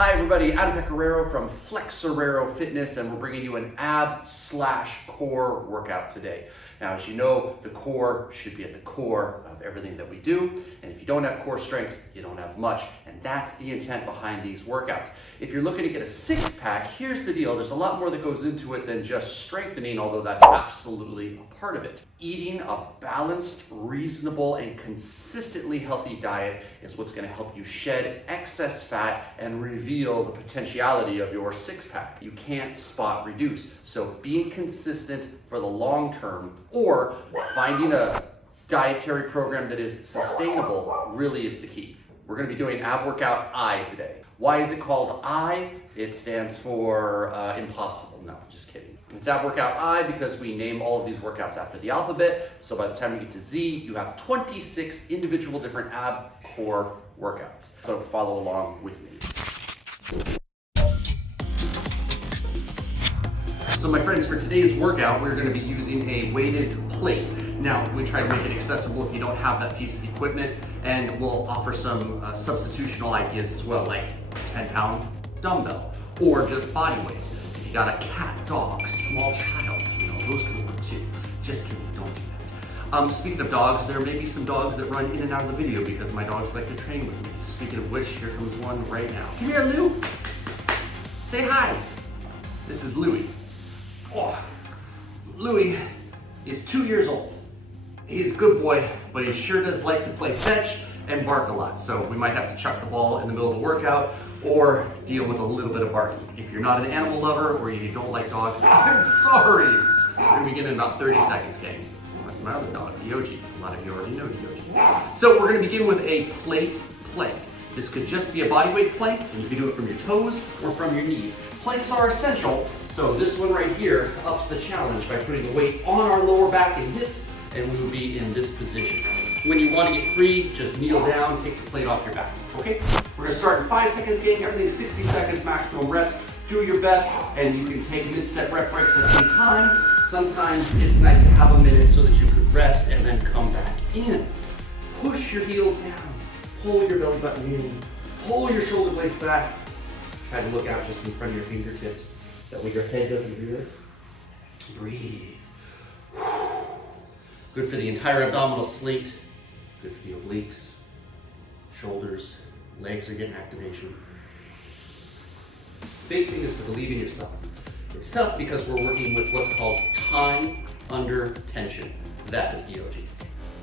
Hi everybody, Flexoraro from Flexoraro Fitness, and we're bringing you an ab/core workout today. Now, as you know, the core should be at the core of everything that we do, and if you don't have core strength, you don't have much, and that's the intent behind these workouts. If you're looking to get a six-pack, here's the deal. There's a lot more that goes into it than just strengthening, although that's absolutely a part of it. Eating a balanced, reasonable, and consistently healthy diet is what's going to help you shed excess fat and reveal the potentiality of your six-pack. You can't spot reduce, so being consistent for the long term or finding a dietary program that is sustainable really is the key. We're going to be doing ab workout I today. Why is it called I? It stands for impossible. No, just kidding. It's ab workout I because we name all of these workouts after the alphabet. So by the time you get to Z, you have 26 individual different ab core workouts. So follow along with me. So my friends, for today's workout, we're going to be using a weighted plate. Now, we try to make it accessible if you don't have that piece of equipment, and we'll offer some substitutional ideas as well, like a 10-pound dumbbell, or just body weight. If you got a cat, dog, small child, those can work too. Just kidding, don't do that. Speaking of dogs, there may be some dogs that run in and out of the video because my dogs like to train with me. Speaking of which, here comes one right now. Come here, Lou. Say hi. This is Louie. Oh, Louie is 2 years old. He's a good boy, but he sure does like to play fetch and bark a lot. So we might have to chuck the ball in the middle of the workout or deal with a little bit of barking. If you're not an animal lover or you don't like dogs, I'm sorry. We're gonna begin in about 30 seconds, gang. Well, that's my other dog, Diogi. A lot of you already know Diogi. So we're gonna begin with a plate plank. This could just be a bodyweight plank, and you can do it from your toes or from your knees. Planks are essential, so this one right here ups the challenge by putting the weight on our lower back and hips, and we will be in this position. When you want to get free, just kneel down, take the plate off your back, okay? We're gonna start in 5 seconds, gang. Everything's 60 seconds, maximum reps. Do your best, and you can take mid-set rep breaks at any time. Sometimes it's nice to have a minute so that you could rest and then come back in. Push your heels down. Pull your belly button in, pull your shoulder blades back. Try to look out just in front of your fingertips. That way your head doesn't do this. Breathe. Good for the entire abdominal slate. Good for the obliques, shoulders, legs are getting activation. Big thing is to believe in yourself. It's tough because we're working with what's called time under tension. That is DOT.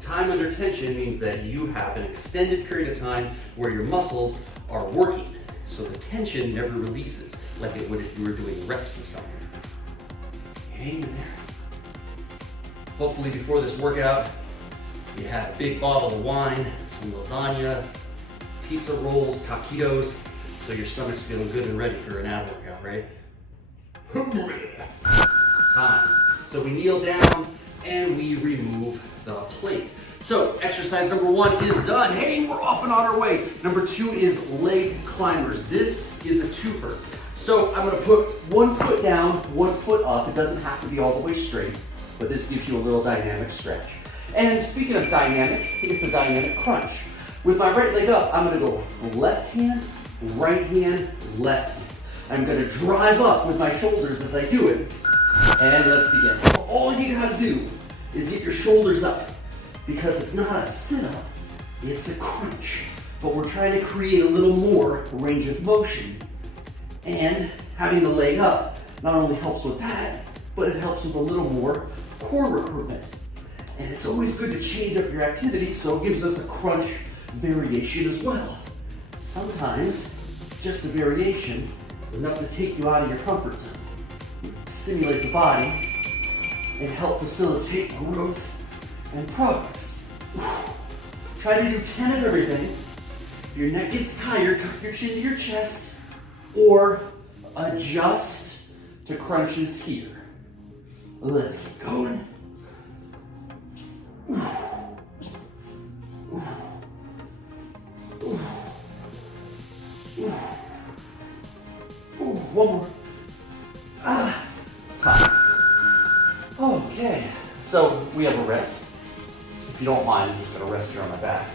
Time under tension means that you have an extended period of time where your muscles are working, so the tension never releases like it would if you were doing reps of something. Hang in there. Hopefully before this workout, you had a big bottle of wine, some lasagna, pizza rolls, taquitos, so your stomach's feeling good and ready for an ab workout, right? Time. So we kneel down and we remove the plate. So exercise number 1 is done. Hey, we're off and on our way. Number 2 is leg climbers. This is a twofer. So I'm gonna put 1 foot down, 1 foot up. It doesn't have to be all the way straight, but this gives you a little dynamic stretch. And speaking of dynamic, it's a dynamic crunch. With my right leg up, I'm gonna go left hand, right hand, left hand. I'm gonna drive up with my shoulders as I do it. And let's begin. All you gotta do is get your shoulders up, because it's not a sit-up, it's a crunch. But we're trying to create a little more range of motion. And having the leg up not only helps with that, but it helps with a little more core recruitment. And it's always good to change up your activity, so it gives us a crunch variation as well. Sometimes just a variation is enough to take you out of your comfort zone, stimulate the body, and help facilitate growth and progress. Try to do 10 of everything. If your neck gets tired, tuck your chin to your chest or adjust to crunches here. Let's keep going. One more. Time. Okay, so we have a rest. If you don't mind, I'm just gonna rest here on my back.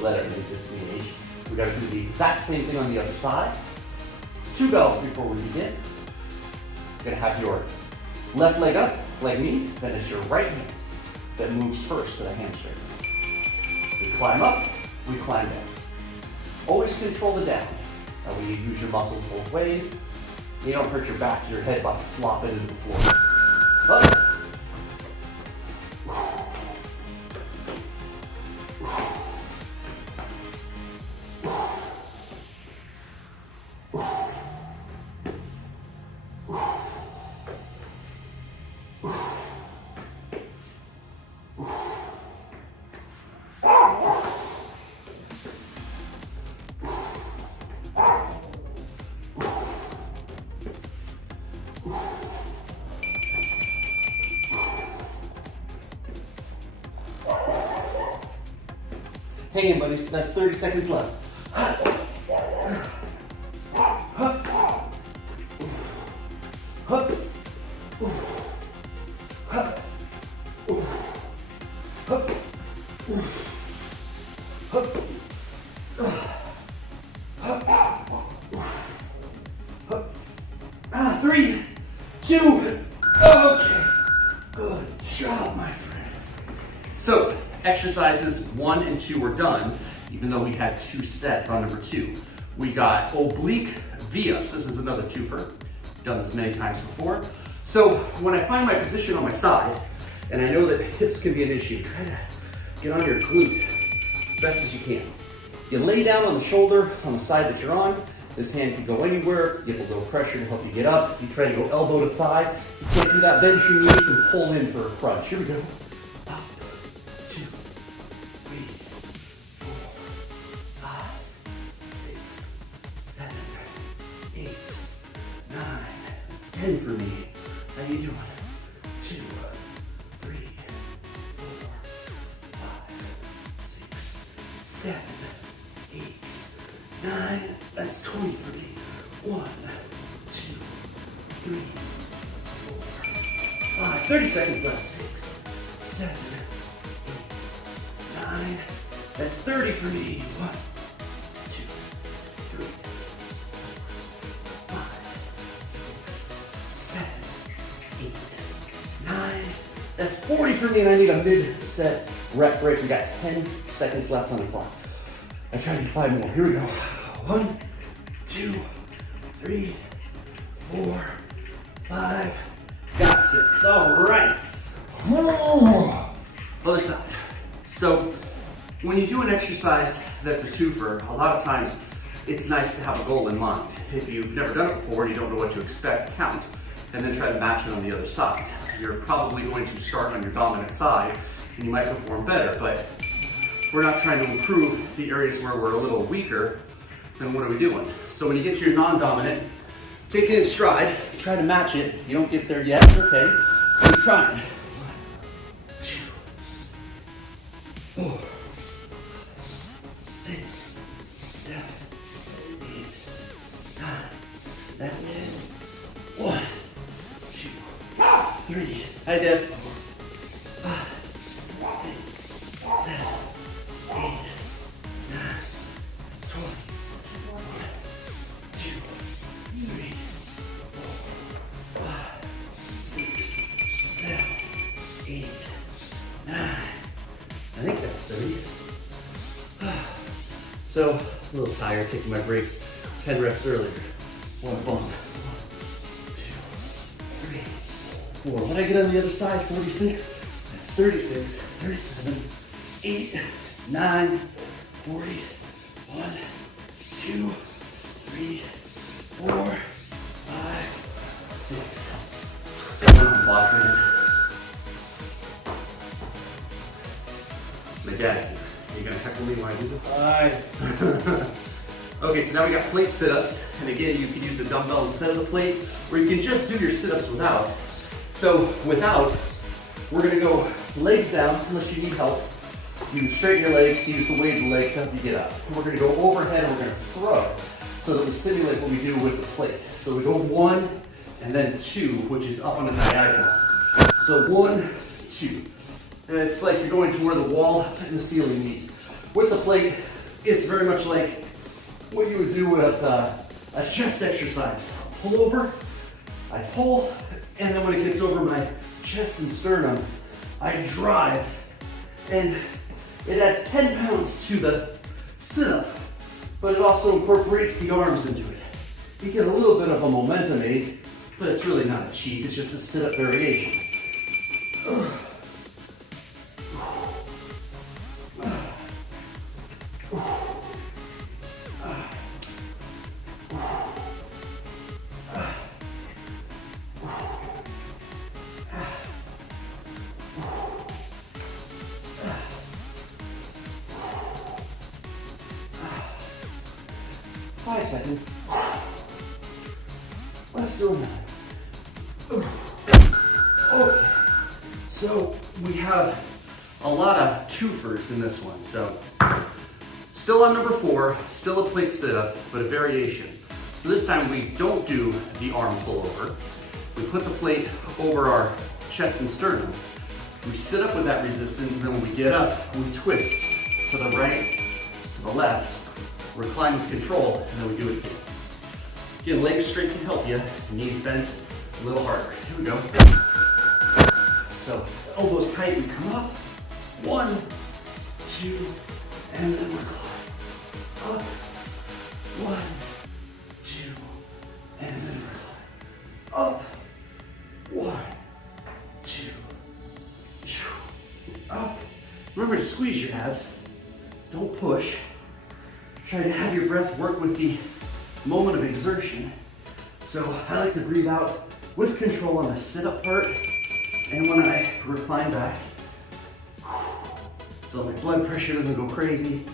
Let it disengage. We gotta do the exact same thing on the other side. 2 bells before we begin. You're gonna have your left leg up, like me, then it's your right hand that moves first to the hamstrings. We climb up, we climb down. Always control the down. That way you use your muscles both ways. You don't hurt your back or your head by flopping into the floor. Up. Hang in, buddies. That's 30 seconds left. Three, two, okay. Good job, my friends. So, exercises 1 and 2 were done, even though we had 2 sets on number 2. We got oblique V-ups. This is another twofer. Done this many times before. So when I find my position on my side, and I know that hips can be an issue, try to get on your glute as best as you can. You lay down on the shoulder on the side that you're on. This hand can go anywhere, give a little pressure to help you get up. You try to go elbow to thigh. You can't do that, bend your knees and pull in for a crunch. Here we go. Up, 2, 3, 4, 5, 6, 7, 8, 9. It's 10 for me. How you doing? 2, 3, 4, 5, 6, 7, 8, 9. That's 20 for me. 1, 2, 3, 4, 5. 30 seconds left. 6, 7, 8, 9. That's 30 for me. 1, 2, 3, 4, 5, 6, 7, 8, 9. That's 40 for me, and I need a mid-set rep break. We got 10 seconds left on the clock. I try to do 5 more. Here we go. 1, 2, 3, 4, 5. Got 6. All right. Other side. So when you do an exercise that's a twofer, a lot of times it's nice to have a goal in mind. If you've never done it before and you don't know what to expect, count, and then try to match it on the other side. You're probably going to start on your dominant side and you might perform better, but we're not trying to improve the areas where we're a little weaker. Then what are we doing? So when you get to your non-dominant, take it in stride, try to match it. If you don't get there yet, it's okay. Keep trying. 1, 2, 4, 6, 7, 8, 9. That's it. 1, 2, 3. Hi, Deb. 5, 6, 7, 8, 9. That's 20. 2, 3, 4, 5, 6, 7, 8, 9. I think that's 30. So, a little tired, taking my break 10 reps earlier. 1 bump. 1, 2, 3, 4. What did I get on the other side? 46. That's 36, 37, 8, 9, 40. 1, 2, 3, 4, 5, 6. Boss man. My dad's here. Are you gonna heckle me when I do this? Hi. Okay, so now we got plate sit-ups, and again, you can use the dumbbell instead of the plate, or you can just do your sit-ups without. So without, we're gonna go legs down unless you need help. You straighten your legs, use the weight of the legs to help you get up. We're gonna go overhead and we're gonna throw so that we simulate what we do with the plate. So we go 1 and then 2, which is up on a diagonal. So 1, 2. And it's like you're going to where the wall and the ceiling meet. With the plate, it's very much like what you would do with a chest exercise. Pull over, I pull, and then when it gets over my chest and sternum, I drive. And it adds 10 pounds to the sit-up, but it also incorporates the arms into it. You get a little bit of a momentum aid, but it's really not a cheat, it's just a sit-up variation. Five seconds. Let's do another. Okay. So we have a lot of twofers in this one. So still on number 4, still a plate sit-up, but a variation. So this time we don't do the arm pullover. We put the plate over our chest and sternum. We sit up with that resistance, and then when we get up, we twist to the right, to the left, recline with control, and then we do it again. Again, legs straight can help you, knees bent, a little harder. Here we go. So, elbows tight, we come up. 1, 2, and then recline. Up. 1, 2, and then recline. Up. 1, 2, up. Remember to squeeze your abs. Don't push. Try to have your breath work with the moment of exertion. So I like to breathe out with control on the sit-up part, and when I recline back, so my blood pressure doesn't go crazy,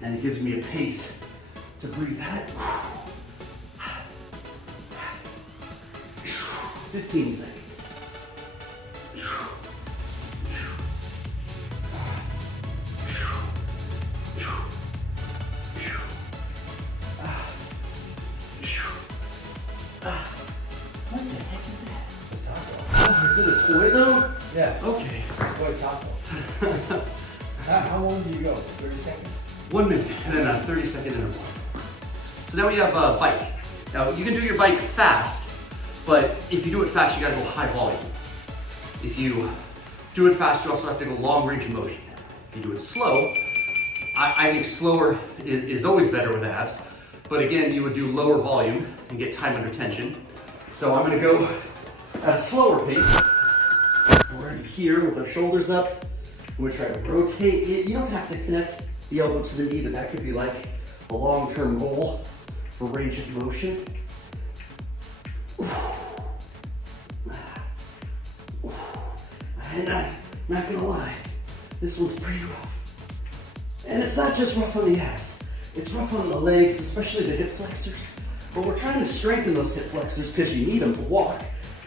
and it gives me a pace to breathe that. 15 seconds. What the heck is that? It's a taco. Oh, is it a toy though? Yeah. Okay. Toy taco. How long do you go? 30 seconds? 1 minute, and then a 30-second interval. So now we have a bike. Now you can do your bike fast, but if you do it fast, you gotta go high volume. If you do it fast, you also have to go long range of motion. If you do it slow, I think slower is always better with abs, but again, you would do lower volume and get time under tension. So I'm gonna go at a slower pace. We're gonna be here with our shoulders up. We're gonna try to rotate it. You don't have to connect the elbow to the knee, but that could be like a long-term goal for range of motion. And I'm not gonna lie, this one's pretty rough. And it's not just rough on the abs, it's rough on the legs, especially the hip flexors. But we're trying to strengthen those hip flexors because you need them to walk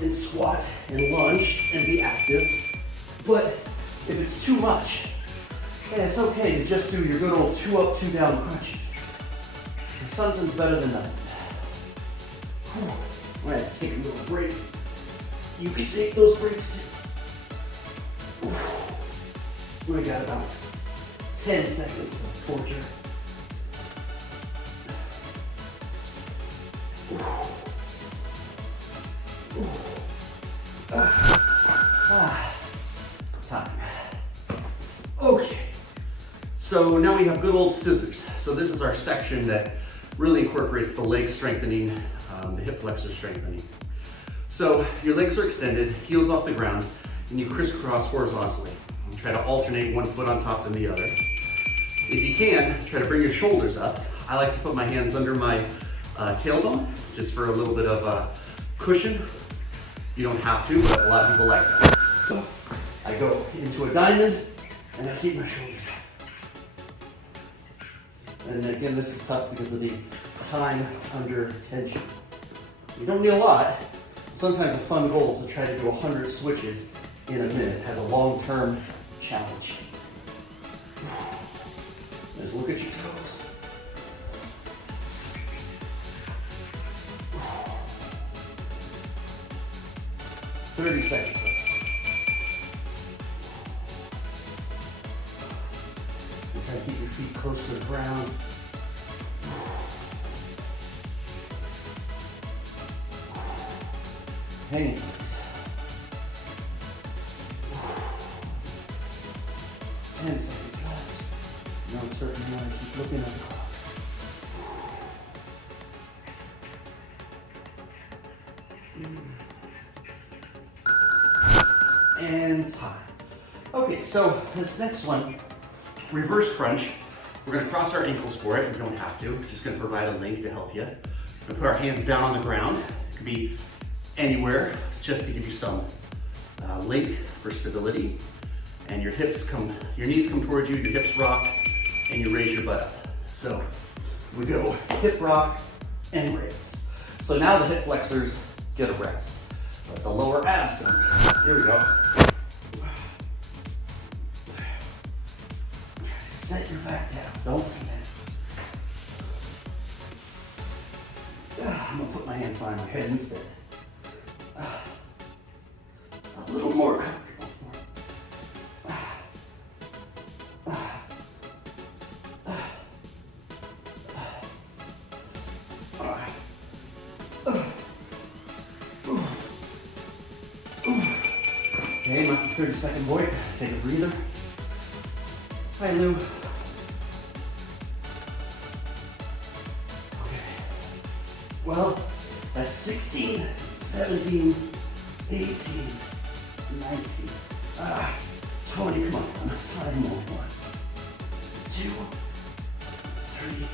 and squat and lunge and be active. But if it's too much, yeah, it's okay to just do your good old 2 up, 2 down crunches. Something's better than nothing. All right, take a little break. You can take those breaks too. We got about 10 seconds of torture. Time. Okay, so now we have good old scissors. So this is our section that really incorporates the leg strengthening, the hip flexor strengthening. So your legs are extended, heels off the ground, and you crisscross horizontally. You try to alternate one foot on top than the other. If you can, try to bring your shoulders up. I like to put my hands under my tailbone, just for a little bit of a cushion. You don't have to, but a lot of people like that. So I go into a diamond, and I keep my shoulders up. And again, this is tough because of the time under tension. You don't need a lot. Sometimes a fun goal is to try to do 100 switches in a minute as a long-term challenge. Just look at your toes. "30 seconds left. You try to keep your feet close to the ground. Hanging legs. 10 seconds left. Now it's hurting now. I keep looking at the clock. And time. Okay, so this next one, reverse crunch. We're gonna cross our ankles for it. We don't have to. We're just gonna provide a link to help you. We're gonna put our hands down on the ground. It could be anywhere, just to give you some link for stability. And your knees come towards you, your hips rock, and you raise your butt up. So we go hip rock and raise. So now the hip flexors get a rest. But the lower abs don't. Here we go. Set your back down, don't sit. I'm gonna put my hands behind my head instead. It's a little more comfortable for me. All right. Okay, my 30-second break. Take a breather. Hi, Lou. Well, that's 16, 17, 18, 19, 20, come on, 5 more. 1, 2, 3,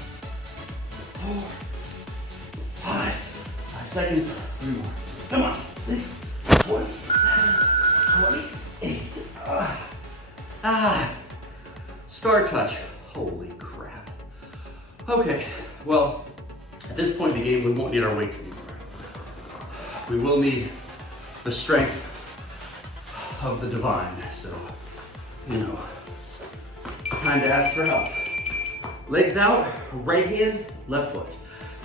4, 5. 5 seconds, 3 more. Come on, 6, 27, 28. Star touch, holy crap. Okay, well, at this point in the game, we won't need our weights anymore. We will need the strength of the divine. So, time to ask for help. Legs out, right hand, left foot.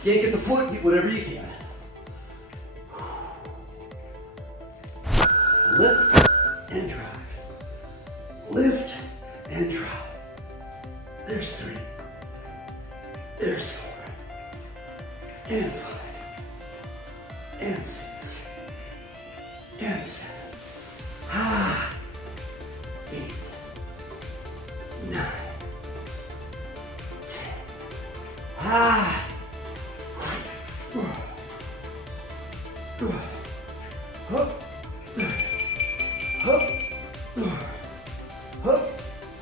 Can't get the foot, get whatever you can. Lift and drive. Lift and drive. There's 3. There's 4. And 5, and 6, and 7, 8, 9, 10.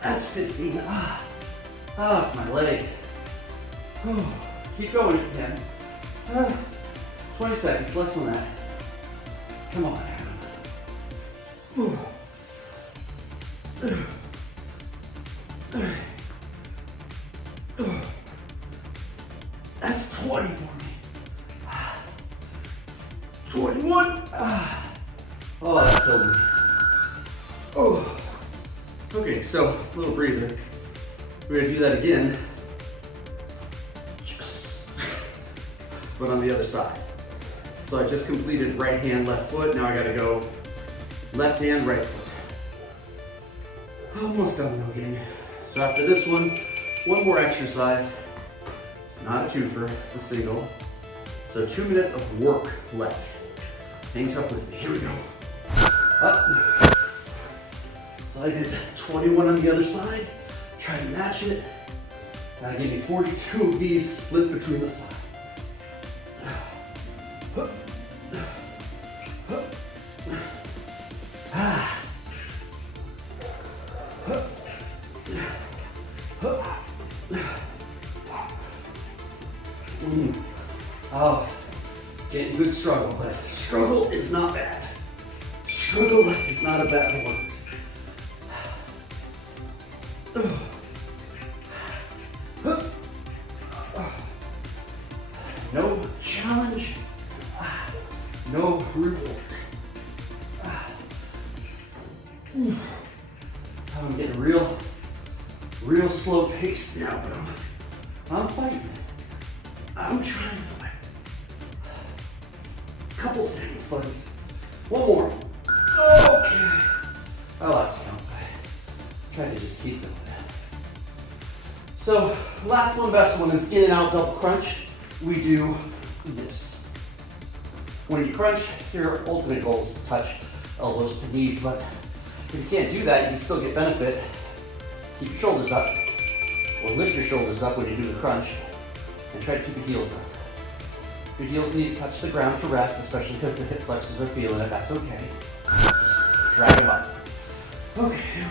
That's 15. It's my leg. Keep going if you can. 20 seconds, less than that. Come on. That's 20 for me. 21. Oh, that killed me. Okay, so a little breather. We're gonna do that again, but on the other side. So I just completed right hand, left foot. Now I gotta go left hand, right foot. Almost done though, gang. So after this one more exercise. It's not a twofer, it's a single. So 2 minutes of work left. Hang tough with me, here we go. Up. So I did 21 on the other side. Try to match it. That'll give me 42 of these split between the sides. Oh, getting good struggle, but struggle is not bad. Struggle is not a bad word. No challenge, no reward. I'm getting real slow paced now, but I'm fighting. I'm trying to fight. Couple seconds, buddies. One more. Okay. I lost count. Try to just keep going. So, last one, best one is in and out double crunch. We do this. When you crunch, your ultimate goal is to touch elbows to knees, but if you can't do that, you can still get benefit. Keep your shoulders up, or lift your shoulders up when you do the crunch, and try to keep your heels up. Your heels need to touch the ground to rest, especially because the hip flexors are feeling it. That's okay. Just drag them up. Okay, here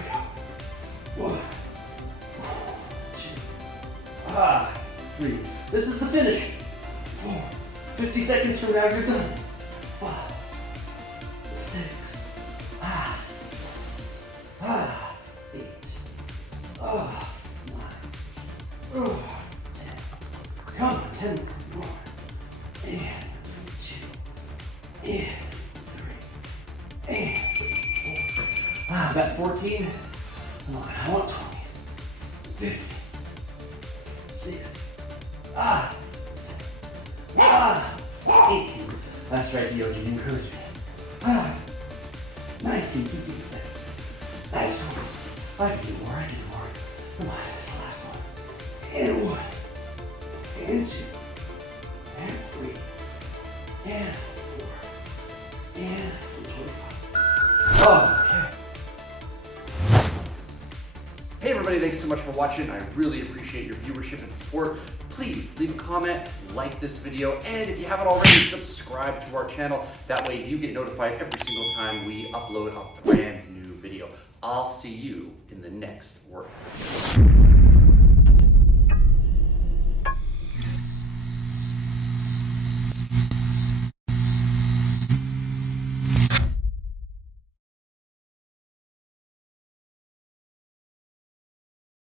we go. 1, 2, 3. This is the finish. 4. 50 seconds from now, you're done. 5, 6, 7, 8, 9, 10. Come on, 10 more. And 2, and 3, and 4. About 14. Come on, I want 20. 50, 60, 7, 18. That's right, Diogen, you encouraged me. 19, 15 seconds. That's one. I can do more, Come on, that's the last one. And 1, and 2, and 3, and 4, and 25. Okay. Hey everybody, thanks so much for watching. I really appreciate your viewership and support. Please leave a comment, like this video, and if you haven't already, subscribe to our channel. That way you get notified every single time we upload a brand new video. I'll see you in the next workout.